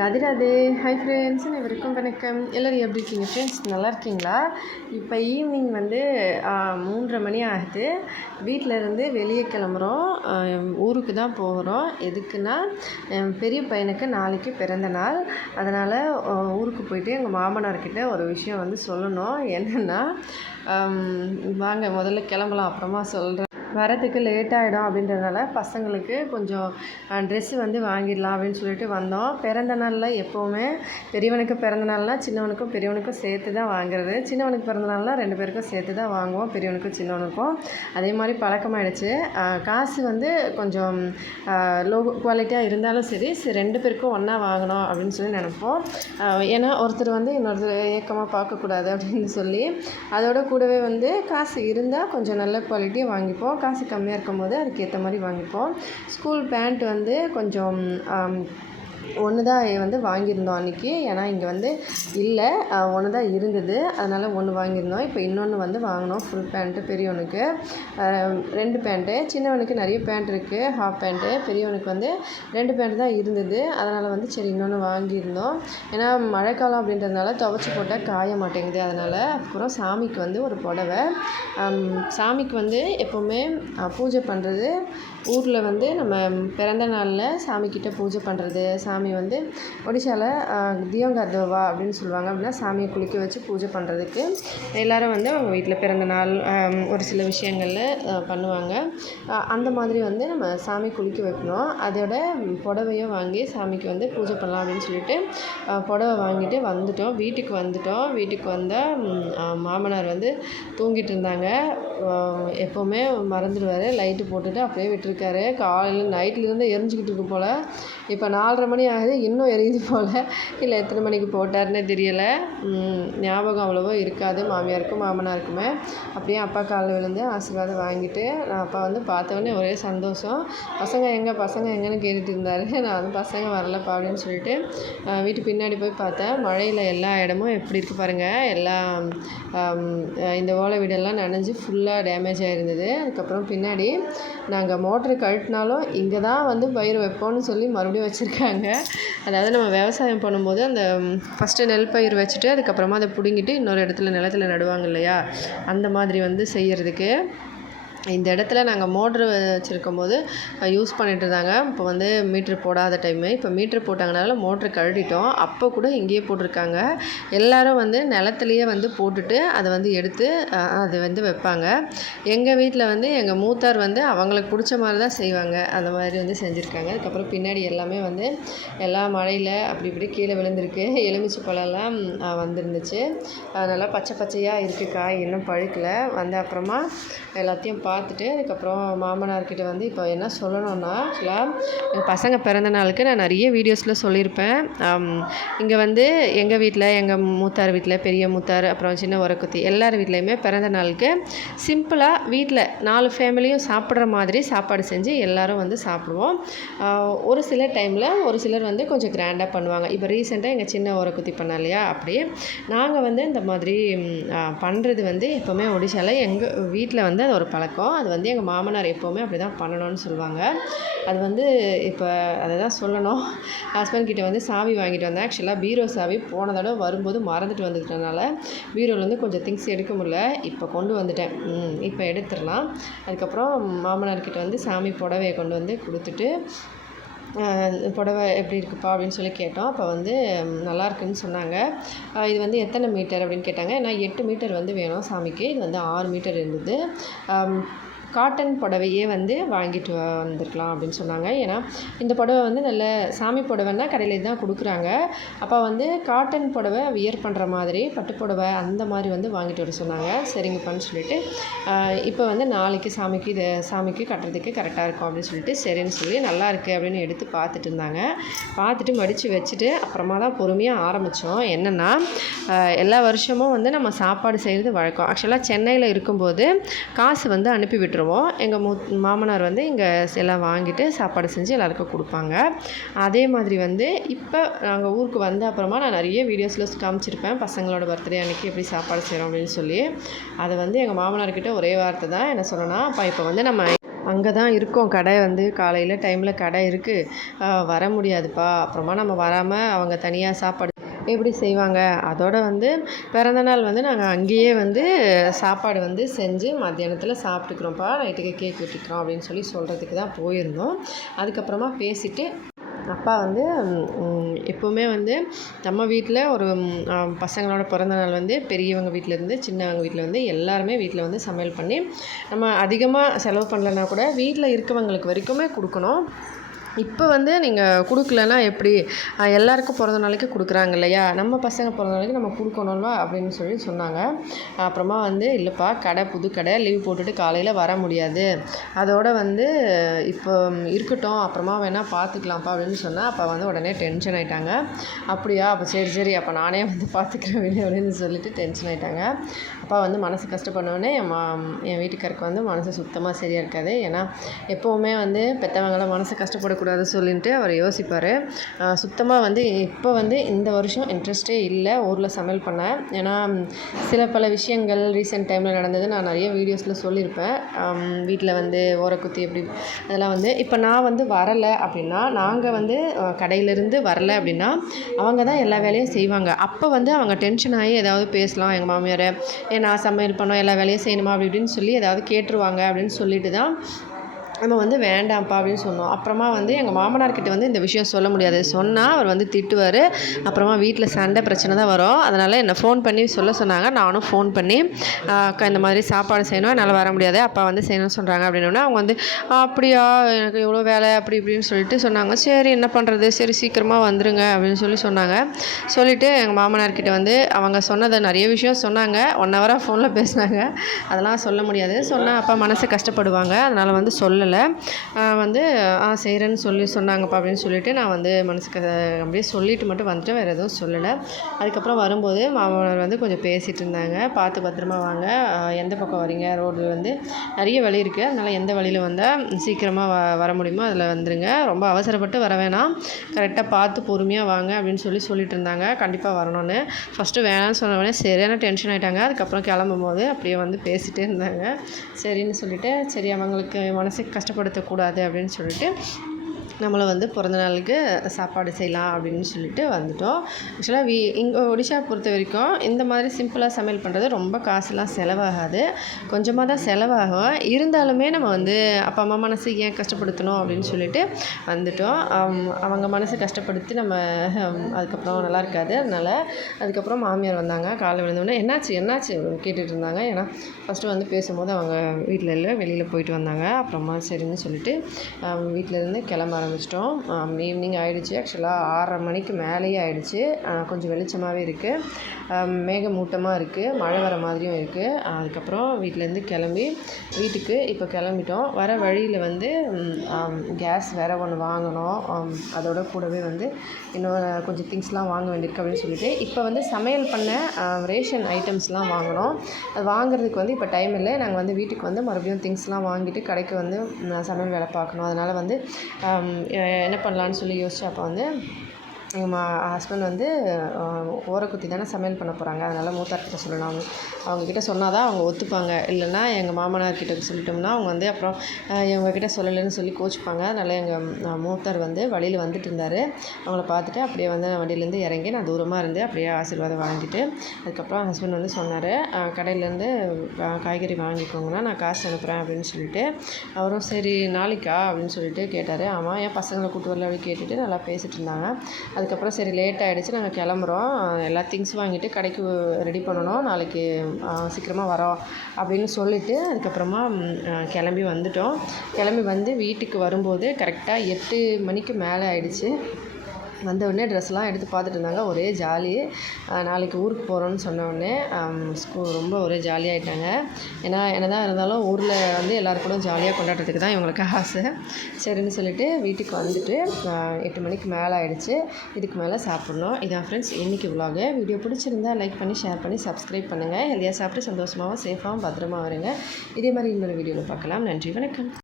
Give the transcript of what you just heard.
Radhe Radhe. Hi friends, அனைவருக்கும் வணக்கம். எல்லோரும் எப்படி இருக்கீங்க ஃப்ரெண்ட்ஸ்? நல்லா இருக்கீங்களா? இப்போ ஈவினிங் வந்து 3:30 மணி ஆகுது. வீட்டிலேருந்து வெளியே கிளம்புறோம். ஊருக்கு தான் போகிறோம். எதுக்குன்னா பெரிய பையனுக்கு நாளைக்கு பிறந்த நாள். அதனால் ஊருக்கு போயிட்டு எங்கள் மாமனார்கிட்ட ஒரு விஷயம் வந்து சொல்லணும். என்னென்னா, வாங்க முதல்ல கிளம்பலாம், அப்புறமா சொல்கிறேன். வரத்துக்கு லேட் ஆகிடும் அப்படின்றதுனால பசங்களுக்கு கொஞ்சம் ட்ரெஸ்ஸு வந்து வாங்கிடலாம் அப்படின்னு சொல்லிட்டு வந்தோம். பிறந்த நாளில் எப்போவுமே பெரியவனுக்கு பிறந்த நாள்னால் சின்னவனுக்கும் பெரியவனுக்கும் சேர்த்து தான் வாங்குறது. சின்னவனுக்கு பிறந்த நாள்னால் 2 பேருக்கும் சேர்த்து தான் வாங்குவோம், பெரியவனுக்கும் சின்னவனுக்கும். அதே மாதிரி பழக்கமாகிடுச்சு. காசு வந்து கொஞ்சம் லோ குவாலிட்டியாக இருந்தாலும் சரி 2 பேருக்கும் ஒன்றா வாங்கணும் அப்படின்னு சொல்லி நினைப்போம். ஏன்னா ஒருத்தர் வந்து இன்னொருத்தர் ஏக்கமாக பார்க்கக்கூடாது அப்படின்னு சொல்லி, அதோட கூடவே வந்து காசு இருந்தால் கொஞ்சம் நல்ல குவாலிட்டியை வாங்கிப்போம். காசு கம்மியாக இருக்கும்போது அதுக்கேற்ற மாதிரி வாங்கிப்போம். ஸ்கூல் பேண்ட் வந்து கொஞ்சம் ஒன்று தான் வந்து வாங்கியிருந்தோம் அன்றைக்கி. ஏன்னா இங்கே வந்து இல்லை, ஒன்று தான் இருந்தது, அதனால் ஒன்று வாங்கியிருந்தோம். இப்போ இன்னொன்று வந்து வாங்கினோம், ஃபுல் பேண்ட்டு. பெரியவனுக்கு 2 பேண்ட்டு, சின்னவனுக்கு நிறைய பேண்ட் இருக்குது, ஹாஃப் பேண்ட்டு. பெரியவனுக்கு வந்து 2 பேண்ட் தான் இருந்தது, அதனால் வந்து சரி இன்னொன்று வாங்கியிருந்தோம். ஏன்னா மழைக்காலம் அப்படின்றதுனால துவைச்சி போட்டால் காய மாட்டேங்குது. அதனால் அப்புறம் சாமிக்கு வந்து ஒரு புடவை. சாமிக்கு வந்து எப்போவுமே பூஜை பண்ணுறது ஊரில் வந்து நம்ம பிறந்த நாளில் சாமிக்கிட்ட பூஜை பண்ணுறது. சாமி வந்து ஒடிசாவில் தியோங்கர்தோவா அப்படின்னு சொல்லுவாங்க. அப்படின்னா சாமியை குளிக்க வச்சு பூஜை பண்ணுறதுக்கு எல்லோரும் வந்து அவங்க வீட்டில் பிறந்த நாள் ஒரு சில விஷயங்களில் பண்ணுவாங்க. அந்த மாதிரி வந்து நம்ம சாமி குளிக்க வைக்கணும். அதோட புடவையும் வாங்கி சாமிக்கு வந்து பூஜை பண்ணலாம் அப்படின்னு சொல்லிட்டு புடவை வாங்கிட்டு வந்துட்டோம். வீட்டுக்கு வந்தால் மாமனார் வந்து தூங்கிட்டு இருந்தாங்க. எப்போவுமே மறந்துடுவார், லைட்டு போட்டுட்டு அப்படியே விட்டுருக்காரு. காலையில் நைட்லேருந்து எரிஞ்சிக்கிட்டு இருக்கு போல். இப்போ 4:30 மணி ஆகுது, இன்னும் எரியுது போல். இல்லை எத்தனை மணிக்கு போட்டார்னே தெரியலை. ஞாபகம் அவ்வளோவா இருக்காது மாமியாருக்கும் மாமனாருக்குமே. அப்படியே அப்பா காலில் விழுந்து ஆசீர்வாதம் வாங்கிட்டு நான் அப்பா வந்து பார்த்தவொடனே ஒரே சந்தோஷம். பசங்க எங்கேன்னு கேட்டுட்டு இருந்தார். நான் வந்து பசங்க வரலப்பா அப்படின்னு சொல்லிட்டு வீட்டு பின்னாடி போய் பார்த்தேன். மழையில் எல்லா இடமும் எப்படி இருக்குது பாருங்கள். எல்லாம் இந்த ஓலை வீடெல்லாம் நனைஞ்சு ஃபுல்லாக டேமேஜ் ஆகிருந்தது. அதுக்கப்புறம் பின்னாடி நாங்கள் மோட்ரு கழட்டினாலும் இங்கே தான் வந்து பயிர் வைப்போம்னு சொல்லி மறுபடியும் வச்சுருக்காங்க. அதாவது நம்ம விவசாயம் பண்ணும்போது அந்த ஃபஸ்ட்டு நெல் பயிர் வச்சுட்டு அதுக்கப்புறமா அதை பிடுங்கிட்டு இன்னொரு இடத்துல நிலத்தில் நடுவாங்க இல்லையா, அந்த மாதிரி வந்து செய்கிறதுக்கு இந்த இடத்துல நாங்கள் மோட்ரு வச்சுருக்கும் போது யூஸ் பண்ணிகிட்டு இருந்தாங்க. இப்போ வந்து மீட்ரு போடாத டைமு. இப்போ மீட்ரு போட்டாங்கனால மோட்ரு கழட்டிட்டோம். அப்போ கூட இங்கேயே போட்டிருக்காங்க. எல்லோரும் வந்து நிலத்துலையே வந்து போட்டுட்டு அதை வந்து எடுத்து அது வந்து வைப்பாங்க. எங்கள் வீட்டில் வந்து எங்கள் மூத்தார் வந்து அவங்களுக்கு பிடிச்ச மாதிரி தான் செய்வாங்க. அந்த மாதிரி வந்து செஞ்சுருக்காங்க. அதுக்கப்புறம் பின்னாடி எல்லாமே வந்து எல்லா மழையில் அப்படி இப்படி கீழே விழுந்திருக்கு. எலுமிச்சை பழம்லாம் வந்துருந்துச்சு. நல்லா பச்சை பச்சையாக இருக்குது. காய் இன்னும் பழுக்கலை. வந்த அப்புறமா எல்லாத்தையும் பார்த்துட்டு அதுக்கப்புறம் மாமனார்கிட்ட வந்து இப்போ என்ன சொல்லணும்னா, ஆக்சுவலாக எங்கள் பசங்க பிறந்த நாளுக்கு நான் நிறைய வீடியோஸில் சொல்லியிருப்பேன். இங்கே வந்து எங்கள் வீட்டில், எங்கள் மூத்தார் வீட்டில், பெரிய மூத்தார், அப்புறம் சின்ன உரக்குத்தி எல்லார் வீட்லேயுமே பிறந்த நாளுக்கு சிம்பிளாக வீட்டில் 4 ஃபேமிலியும் சாப்பிட்ற மாதிரி சாப்பாடு செஞ்சு எல்லோரும் வந்து சாப்பிடுவோம். ஒரு சில டைமில் ஒரு சிலர் வந்து கொஞ்சம் கிராண்டாக பண்ணுவாங்க. இப்போ ரீசெண்டாக எங்கள் சின்ன உரக்குத்தி பண்ணா இல்லையா, அப்படி நாங்கள் வந்து இந்த மாதிரி பண்ணுறது வந்து எப்போவுமே ஒடிசாவில் எங்கள் வீட்டில் வந்து அது ஒரு பழக்கம். அது வந்து எங்கள் மாமனார் எப்போவுமே அப்படி தான் பண்ணணும்னு சொல்லுவாங்க. அது வந்து இப்போ அதை தான் சொல்லணும். ஹஸ்பண்ட் கிட்டே வந்து சாவி வாங்கிட்டு வந்தேன். ஆக்சுவலாக பீரோ சாவி போன தடவை வரும்போது மறந்துட்டு வந்துட்டனால பீரோலேருந்து கொஞ்சம் திங்ஸ் எடுக்க முடியல. இப்போ கொண்டு வந்துட்டேன். இப்போ எடுத்துடலாம். அதுக்கப்புறம் மாமனார்கிட்ட வந்து சாமி புடவையை கொண்டு வந்து கொடுத்துட்டு புடவை எப்படி இருக்குப்பா அப்படின்னு சொல்லி கேட்டோம். அப்போ வந்து நல்லாயிருக்குன்னு சொன்னாங்க. இது வந்து எத்தனை மீட்டர் அப்படின்னு கேட்டாங்க. நான் 8 மீட்டர் வந்து வேணும் சாமிக்கு. இது வந்து 6 மீட்டர் இருந்தது. காட்டன் புடவையே வந்து வாங்கிட்டு வந்திருக்கலாம் அப்படின்னு சொன்னாங்க. ஏன்னா இந்த புடவை வந்து நல்ல சாமி புடவைன்னா கடையில் தான் கொடுக்குறாங்க. அப்போ வந்து காட்டன் புடவை வியர் பண்ணுற மாதிரி பட்டு புடவை அந்த மாதிரி வந்து வாங்கிட்டு வர சொன்னாங்க. சரிங்கப்பான்னு சொல்லிட்டு இப்போ வந்து நாளைக்கு சாமிக்கு கட்டுறதுக்கு கரெக்டாக இருக்கும் அப்படின்னு சொல்லிட்டு சரின்னு சொல்லி நல்லாயிருக்கு அப்படின்னு எடுத்து பார்த்துட்டு இருந்தாங்க. பார்த்துட்டு மடித்து வச்சுட்டு அப்புறமா தான் பொறுமையாக ஆரம்பித்தோம். என்னென்னா எல்லா வருஷமும் வந்து நம்ம சாப்பாடு செய்கிறது வழக்கம். ஆக்சுவலாக சென்னையில் இருக்கும்போது காசு வந்து அனுப்பி விட்டுருவோம். எங்கள் மாமனார் வந்து இங்கே எல்லாம் வாங்கிட்டு சாப்பாடு செஞ்சு எல்லாருக்கும் கொடுப்பாங்க. அதே மாதிரி வந்து இப்போ நாங்கள் ஊருக்கு வந்த அப்புறமா நான் நிறைய வீடியோஸில் காமிச்சிருப்பேன் பசங்களோட பர்த்டே அன்றைக்கி எப்படி சாப்பாடு செய்கிறோம் அப்படின்னு சொல்லி. அதை வந்து எங்கள் மாமனார்கிட்ட ஒரே வார்த்தை தான் என்ன சொன்னேன்னா, அப்போ இப்போ வந்து நம்ம அங்கே தான் இருக்கோம், கடை வந்து காலையில் டைமில் கடை இருக்குது, வர முடியாதுப்பா, அப்புறமா நம்ம வராமல் அவங்க தனியாக சாப்பாடு எப்படி செய்வாங்க, அதோட வந்து பிறந்தநாள் வந்து நாங்கள் அங்கேயே வந்து சாப்பாடு வந்து செஞ்சு மத்தியானத்தில் சாப்பிட்டுக்கிறோம்ப்பா, நைட்டுக்கு கேக் வெட்டிக்கிறோம் அப்படின்னு சொல்கிறதுக்கு தான் போயிருந்தோம். அதுக்கப்புறமா பேசிவிட்டு அப்பா வந்து எப்போவுமே வந்து நம்ம வீட்டில் ஒரு பசங்களோட பிறந்தநாள் வந்து பெரியவங்க வீட்டிலேருந்து சின்னவங்க வீட்டில் வந்து எல்லாருமே வீட்டில் வந்து சமையல் பண்ணி நம்ம அதிகமாக செலவு பண்ணலன்னா கூட வீட்டில் இருக்கவங்களுக்கு வரைக்குமே கொடுக்கணும். இப்போ வந்து நீங்கள் கொடுக்கலன்னா எப்படி, எல்லாருக்கும் பிறந்த நாளைக்கு கொடுக்குறாங்க இல்லையா, நம்ம பசங்க பிறந்த நாளைக்கு நம்ம கொடுக்கணும்ல அப்படின்னு சொன்னாங்க. அப்புறமா வந்து இல்லைப்பா, கடை புது கடை, லீவ் போட்டுட்டு காலையில் வர முடியாது, அதோட வந்து இப்போ இருக்கட்டும், அப்புறமா வேணால் பார்த்துக்கலாம்ப்பா அப்படின்னு சொன்னால் அப்போ வந்து உடனே டென்ஷன் ஆகிட்டாங்க. அப்படியா, அப்போ சரி அப்போ நானே வந்து பார்த்துக்கிறேன் வெளியே அப்படின்னு சொல்லிட்டு டென்ஷன் ஆகிட்டாங்க. அப்பா வந்து மனசு கஷ்டப்படனோடனே என் வீட்டுக்காருக்கு வந்து மனசு சுத்தமாக சரியாக இருக்காது. ஏன்னா எப்போவுமே வந்து பெற்றவங்கள மனசு கஷ்டப்படக்கூடாது சொல்லிட்டு அவர் யோசிப்பார். சுத்தமாக வந்து இப்போ வந்து இந்த வருஷம் இன்ட்ரெஸ்ட்டே இல்லை ஊரில் சமையல் பண்ண. ஏன்னா சில பல விஷயங்கள் ரீசெண்ட் டைமில் நடந்தது, நான் நிறைய வீடியோஸில் சொல்லியிருப்பேன். வீட்டில் வந்து ஓரக்குத்தி எப்படி அதெல்லாம் வந்து இப்போ நான் வந்து வரலை அப்படின்னா, நாங்கள் வந்து கடையிலேருந்து வரலை அப்படின்னா அவங்க தான் எல்லா வேலையும் செய்வாங்க. அப்போ வந்து அவங்க டென்ஷன் ஆகி ஏதாவது பேசலாம், எங்கள் மாமியார் நான் சமையல் பண்ணோம் எல்லா வேலையும் செய்யணுமா அப்படி இப்படின்னு சொல்லி ஏதாவது கேட்டுருவாங்க அப்படின்னு சொல்லிட்டு தான் நம்ம வந்து வேண்டாம்ப்பா அப்படின்னு சொன்னோம். அப்புறமா வந்து எங்கள் மாமனார்கிட்ட வந்து இந்த விஷயம் சொல்ல முடியாது, சொன்னால் அவர் வந்து திட்டுவார், அப்புறமா வீட்டில் சண்டை பிரச்சனை தான் வரும். அதனால் என்னை ஃபோன் பண்ணி சொல்ல சொன்னாங்க. நானும் ஃபோன் பண்ணி அக்கா இந்த மாதிரி சாப்பாடு செய்யணும், என்னால் வர முடியாது, அப்பா வந்து செய்யணும்னு சொல்கிறாங்க அப்படின்னோடனே அவங்க வந்து அப்படியா, எனக்கு எவ்வளோ வேலை அப்படி இப்படின்னு சொல்லிட்டு சொன்னாங்க. சரி என்ன பண்ணுறது, சரி சீக்கிரமாக வந்துருங்க அப்படின்னு சொன்னாங்க. சொல்லிவிட்டு எங்கள் மாமனார்கிட்ட வந்து அவங்க சொன்னதை நிறைய விஷயம் சொன்னாங்க. 1 ஹவராக ஃபோனில் பேசினாங்க, அதெல்லாம் சொல்ல முடியாது, சொன்னால் அப்பா மனசு கஷ்டப்படுவாங்க, அதனால் வந்து சொல்லலை. வந்து செய்கிறேன்னு சொன்னாங்கப்பா அப்படின்னு சொல்லிவிட்டு நான் வந்து மனசுக்கு அப்படியே சொல்லிவிட்டு மட்டும் வந்துட்டு வேறு எதுவும் சொல்லலை. அதுக்கப்புறம் வரும்போது மாமனார் வந்து கொஞ்சம் பேசிகிட்டு இருந்தாங்க, பார்த்து பத்திரமா வாங்க, எந்த பக்கம் வரீங்க, ரோடு வந்து நிறைய வழி இருக்குது, அதனால் எந்த வழியில் வந்தால் சீக்கிரமாக வர முடியுமோ அதில் வந்துடுங்க, ரொம்ப அவசரப்பட்டு வர வேணாம், கரெக்டாக பார்த்து பொறுமையாக வாங்க அப்படின்னு சொல்லிட்டு இருந்தாங்க. கண்டிப்பாக வரணும்னு ஃபஸ்ட்டு வேணான்னு சொன்னவொடனே சரியான டென்ஷன் ஆகிட்டாங்க. அதுக்கப்புறம் கிளம்பும்போது அப்படியே வந்து பேசிகிட்டே இருந்தாங்க. சரின்னு சொல்லிவிட்டு சரி அவங்களுக்கு மனசுக்கு கஷ்டப்படுத்தக்கூடாது அப்படின்னு சொல்லிட்டு நம்மளை வந்து பிறந்த நாளுக்கு சாப்பாடு செய்யலாம் அப்படின்னு சொல்லிட்டு வந்துட்டோம். ஆக்சுவலாக இங்கே ஒடிஷா பொறுத்த வரைக்கும் இந்த மாதிரி சிம்பிளாக சமையல் பண்ணுறது ரொம்ப காசுலாம் செலவாகாது, கொஞ்சமாக தான் செலவாகும். இருந்தாலுமே நம்ம வந்து அப்பா அம்மா மனசு ஏன் கஷ்டப்படுத்தணும் அப்படின்னு சொல்லிட்டு வந்துட்டோம். அவங்க மனசை கஷ்டப்படுத்தி நம்ம அதுக்கப்புறம் நல்லா இருக்காது. அதனால் அதுக்கப்புறம் மாமியார் வந்தாங்க. காலைல விழுந்தோடனே என்னாச்சு கேட்டுட்டு இருந்தாங்க. ஏன்னா ஃபஸ்ட்டு வந்து பேசும்போது அவங்க வீட்டில் இல்லை, வெளியில் போயிட்டு வந்தாங்க. அப்புறமா சரின்னு சொல்லிட்டு வீட்டிலேருந்து கிளம்ப ஆரம்பிச்சிட்டோம். ஈவினிங் ஆகிடுச்சு. ஆக்சுவலாக 6:30 மணிக்கு மேலேயே ஆகிடுச்சு. கொஞ்சம் வெளிச்சமாகவே இருக்குது, மேகமூட்டமாக இருக்குது, மழை வர மாதிரியும் இருக்குது. அதுக்கப்புறம் வீட்டிலேருந்து கிளம்பி வீட்டுக்கு இப்போ கிளம்பிட்டோம். வர வழியில் வந்து கேஸ் வேறு ஒன்று வாங்கணும், அதோட கூடவே வந்து இன்னும் கொஞ்சம் திங்ஸ்லாம் வாங்க வேண்டியிருக்கு அப்படின்னு சொல்லிட்டு இப்போ வந்து சமையல் பண்ண ரேஷன் ஐட்டம்ஸ்லாம் வாங்கணும். அது வாங்குறதுக்கு வந்து இப்போ டைம் இல்லை. நாங்கள் வந்து வீட்டுக்கு வந்து மறுபடியும் திங்ஸ்லாம் வாங்கிட்டு கடைக்கு வந்து சமையல் வேலை பார்க்கணும். அதனால் வந்து என்ன பண்ணலான்னு சொல்லி யோசிச்சப்போ வந்து எங்கள் ஹஸ்பண்ட் வந்து ஓரக்குத்தி தானே சமையல் பண்ண போகிறாங்க, அதனால் மூத்தார்கிட்ட சொல்லணும், அவங்கக்கிட்ட சொன்னால் தான் அவங்க ஒத்துப்பாங்க, இல்லைன்னா எங்கள் மாமனார்கிட்ட சொல்லிட்டோம்னா அவங்க வந்து அப்புறம் இவங்கக்கிட்ட சொல்லலைன்னு சொல்லி கோச்சிப்பாங்க. அதனால் எங்கள் மூத்தார் வந்து வழியில் வந்துட்டு இருந்தார். அவங்கள பார்த்துட்டு அப்படியே வந்து வண்டியிலேருந்து இறங்கி நான் தூரமாக இருந்து அப்படியே ஆசீர்வாதம் வாங்கிட்டு அதுக்கப்புறம் ஹஸ்பண்ட் வந்து சொன்னார், கடையிலேருந்து காய்கறி வாங்கிக்கோங்கன்னா நான் காசு அனுப்புகிறேன் அப்படின்னு சொல்லிட்டு. அவரும் சரி நாளைக்கா அப்படின்னு சொல்லிட்டு கேட்டார். ஆமாம், என் பசங்களை கூட்டு வரல அப்படி கேட்டுட்டு நல்லா பேசிகிட்டு இருந்தாங்க. அதுக்கப்புறம் சரி லேட் ஆகிடுச்சு, நாங்கள் கிளம்புறோம், எல்லா திங்ஸ் வாங்கிட்டு கடைக்கு ரெடி பண்ணணும், நாளைக்கு சீக்கிரமாக வரோம் அப்படின்னு சொல்லிவிட்டு அதுக்கப்புறமா கிளம்பி வந்துட்டோம். கிளம்பி வந்து வீட்டுக்கு வரும்போது கரெக்டாக 8 மணிக்கு மேலே ஆகிடுச்சு. வந்தவுடனே ட்ரெஸ்லாம் எடுத்து பார்த்துட்டு இருந்தாங்க, ஒரே ஜாலி. நாளைக்கு ஊருக்கு போகிறோன்னு சொன்னோடனே ரொம்ப ஒரே ஜாலியாகிட்டாங்க. ஏன்னா என்னதான் இருந்தாலும் ஊரில் வந்து எல்லோரும் கூட ஜாலியாக கொண்டாடுறதுக்கு தான் இவங்களுக்கு ஆசை. சரின்னு சொல்லிட்டு வீட்டுக்கு வந்துட்டு 8 மணிக்கு மேலே ஆகிடுச்சு. இதுக்கு மேலே சாப்பிட்ணும். இதான் ஃப்ரெண்ட்ஸ் இன்றைக்கி விலாகு. வீடியோ பிடிச்சிருந்தா லைக் பண்ணி ஷேர் பண்ணி சப்ஸ்கிரைப் பண்ணுங்கள். ஹெல்தியாக சாப்பிட்டு சந்தோஷமாகவும் சேஃபாகவும் பத்திரமா வருங்க. இதே மாதிரி இன்னொரு வீடியோவில் பார்க்கலாம். நன்றி, வணக்கம்.